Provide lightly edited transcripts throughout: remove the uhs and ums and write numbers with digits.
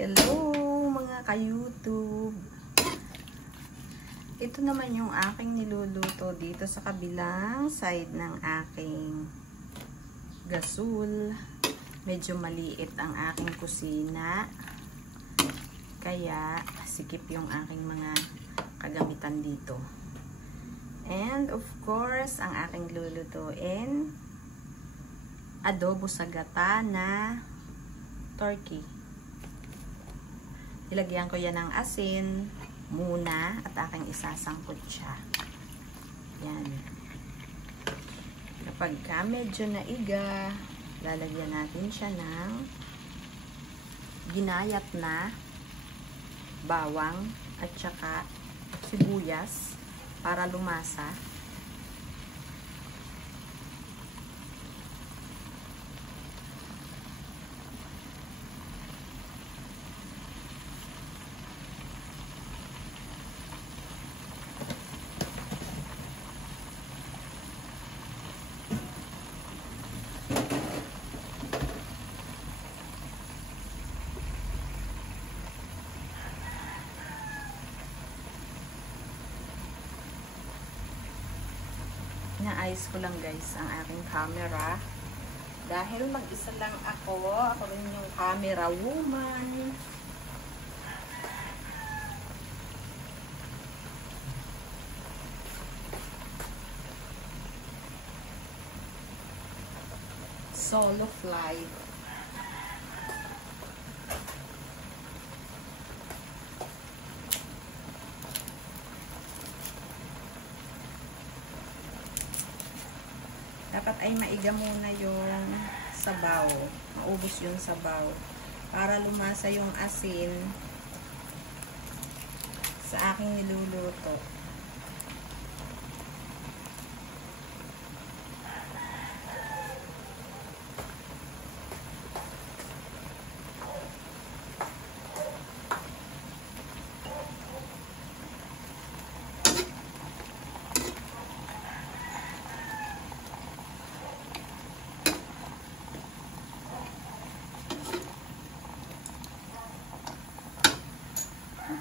Hello mga ka-YouTube! Ito naman yung aking niluluto dito sa kabilang side ng aking gasol. Medyo maliit ang aking kusina. Kaya sikip yung aking mga kagamitan dito. And of course, ang aking lulutuin, adobo sa gata na turkey. Ilagyan ko yan ng asin muna at aking isasangkot siya. Yan. Kapag medyo naiga, lalagyan natin siya ng ginayat na bawang at saka sibuyas para lumasa. Inaayos ko lang guys ang aking camera dahil mag-isa lang ako rin yung camera woman. Solo flight. Dapat ay maiga muna yung sabaw. Maubos yung sabaw. Para lumasa yung asin sa aking niluluto.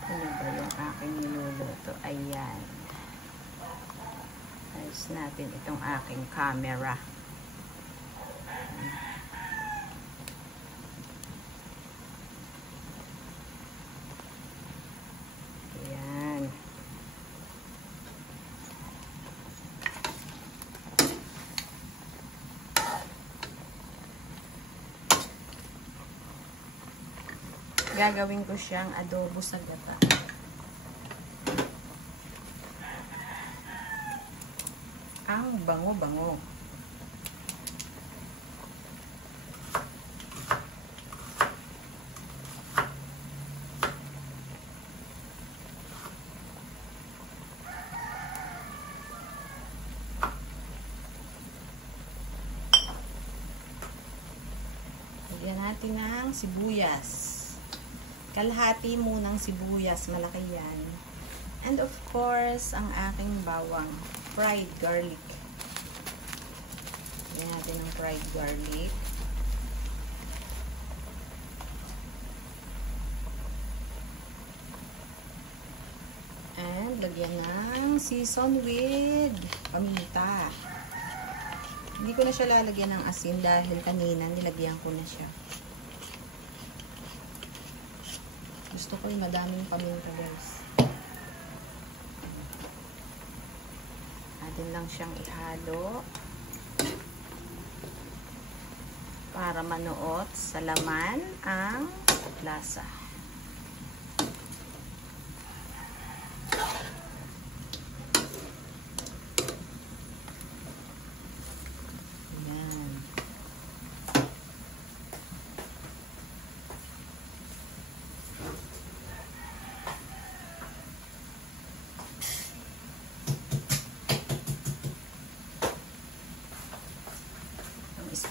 Ano ba yung aking niluluto? Ayan. Ayos natin itong aking camera. Ayan. Gagawin ko siyang adobo sa gata. Ang bango-bango. Lagyan natin ng sibuyas. Kalahati munang sibuyas, malaki yan. And of course, ang aking bawang, fried garlic. Lagyan natin ng fried garlic. And lagyan ng season with paminta. Hindi ko na siya lalagyan ng asin dahil kanina nilagyan ko na siya. Gusto ko yung madaming paminta guys. Atin lang siyang ihalo para manuot sa laman ang lasa.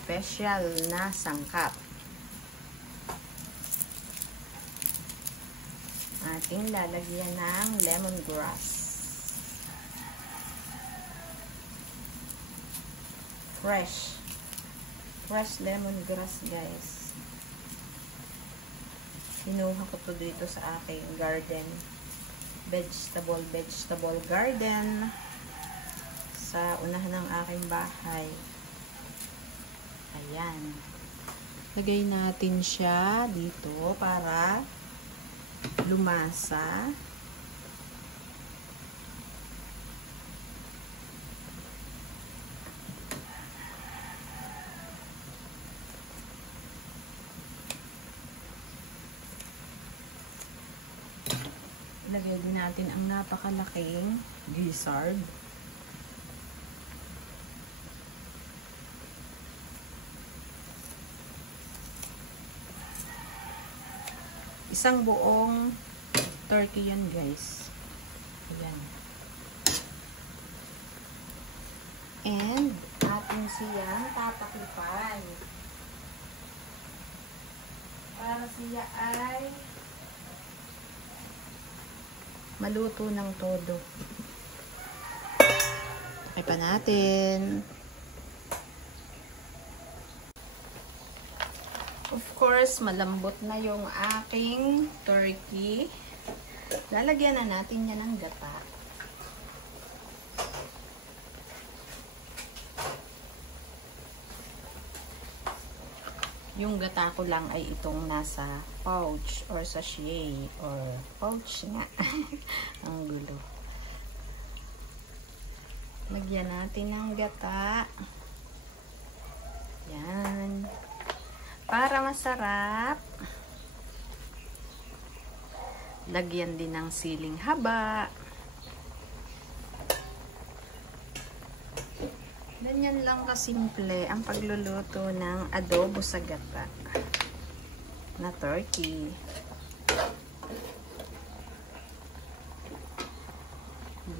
Special na sangkap. Ating lalagyan ng lemongrass. Fresh lemongrass guys. Kinuha ko to dito sa aking garden. Vegetable garden. Sa unahan ng aking bahay. Ayan. Lagay natin siya dito para lumasa. Lagay din natin ang napakalaking gizzard. Isang buong turkey yan, guys. Ayan. And atin siyang tatakpan para siya ay maluto ng todo. Takay pa natin. Of course, malambot na yung aking turkey. Lalagyan na natin yan ng gata. Yung gata ko lang ay itong nasa pouch or sachet or pouch nga. Ang gulo. Lagyan natin ng gata. Yan. Para masarap. Lagyan din ng siling haba. Ganyan lang kasimple ang pagluluto ng adobo sa gata na turkey.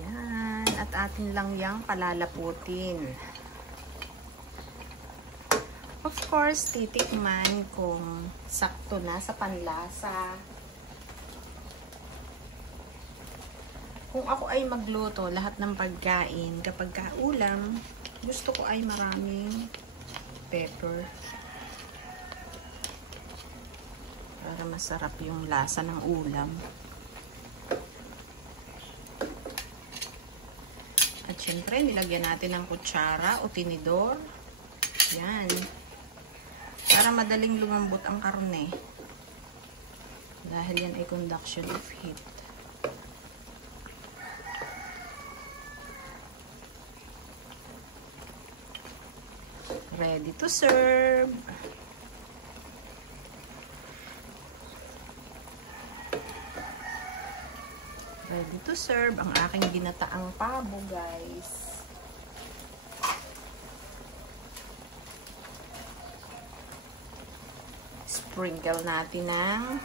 Yan. At atin lang yang palalaputin. Of course, titikman kung sakto na sa panlasa. Kung ako ay magluto, lahat ng pagkain, kapag kaulam, gusto ko ay maraming pepper. Para masarap yung lasa ng ulam. At syempre, nilagyan natin ng kutsara o tinidor. Yan. Para madaling lumambot ang karne. Dahil yan ay conduction of heat. Ready to serve. Ready to serve ang aking ginataang pabo, guys. Sprinkle natin ng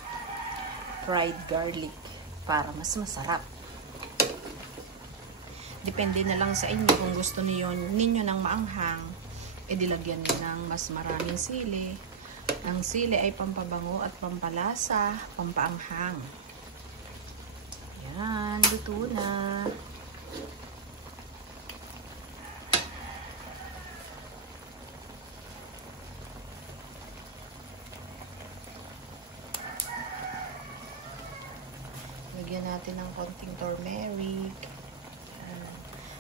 fried garlic para mas masarap. Depende na lang sa inyo kung gusto ninyo ng maanghang. Dilagyan nyo ng mas maraming sili. Ang sili ay pampabango at pampalasa, pampaanghang. Yan, luto na. Lagyan natin ng konting turmeric.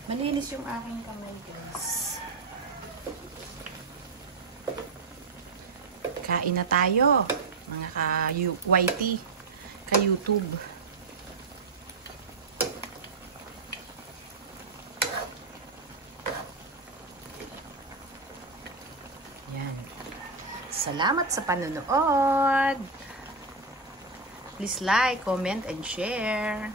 Malinis yung aking kamay, guys. Kain na tayo, mga ka-YT, ka-YouTube. Yan. Salamat sa panonood. Please like, comment, and share.